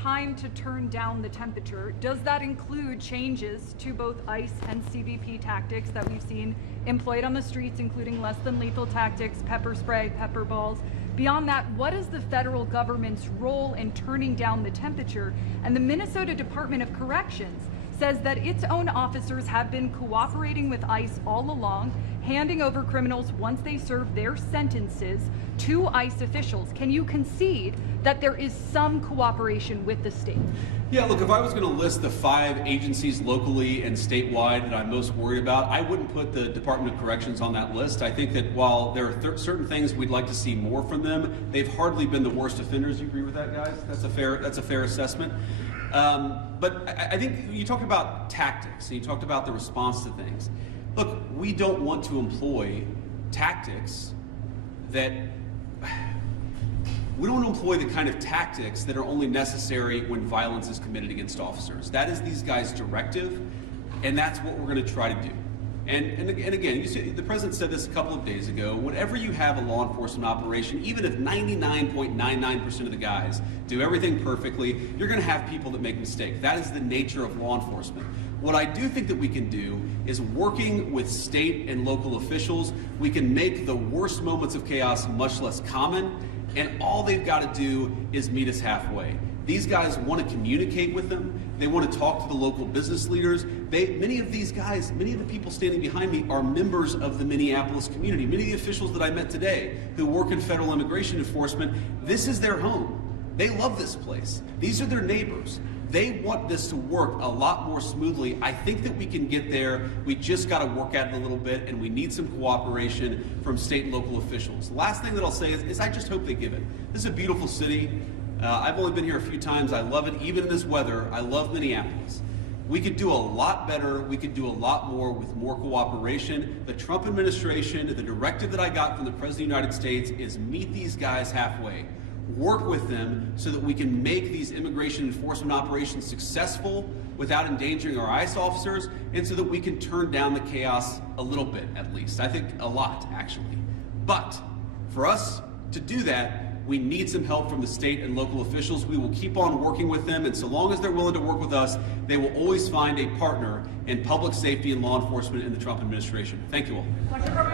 time to turn down the temperature. Does that include changes to both ICE and CBP tactics that we've seen employed on the streets, including less than lethal tactics, pepper spray, pepper balls? Beyond that, what is the federal government's role in turning down the temperature? And the Minnesota Department of Corrections says that its own officers have been cooperating with ICE all along, handing over criminals once they serve their sentences to ICE officials. Can you concede that there is some cooperation with the state? Yeah, look, if I was going to list the 5 agencies locally and statewide that I'm most worried about, I wouldn't put the Department of Corrections on that list. I think that while there are certain things we'd like to see more from them, they've hardly been the worst offenders. You agree with that, guys? That's a fair assessment. But I think you talked about tactics and you talked about the response to things. Look, we don't want to employ tactics that we don't employ the kind of tactics that are only necessary when violence is committed against officers. That is these guys' directive, and that's what we're going to try to do. And again, you see, the president said this a couple of days ago, whenever you have a law enforcement operation, even if 99.99% of the guys do everything perfectly, you're going to have people that make mistakes. That is the nature of law enforcement. What I do think that we can do is, working with state and local officials, we can make the worst moments of chaos much less common, and all they've got to do is meet us halfway. These guys want to communicate with them. They want to talk to the local business leaders. Many of these guys, many of the people standing behind me are members of the Minneapolis community. Many of the officials that I met today who work in federal immigration enforcement, this is their home. They love this place. These are their neighbors. They want this to work a lot more smoothly. I think that we can get there. We just got to work at it a little bit, and we need some cooperation from state and local officials. The last thing that I'll say is I just hope they give it. This is a beautiful city. I've only been here a few times. I love it, even in this weather. I love Minneapolis. We could do a lot better. We could do a lot more with more cooperation. The Trump administration, the directive that I got from the President of the United States is meet these guys halfway. Work with them so that we can make these immigration enforcement operations successful without endangering our ICE officers, and so that we can turn down the chaos a little bit, at least. I think a lot, actually. But for us to do that, we need some help from the state and local officials. We will keep on working with them, and so long as they're willing to work with us, they will always find a partner in public safety and law enforcement in the Trump administration. Thank you all.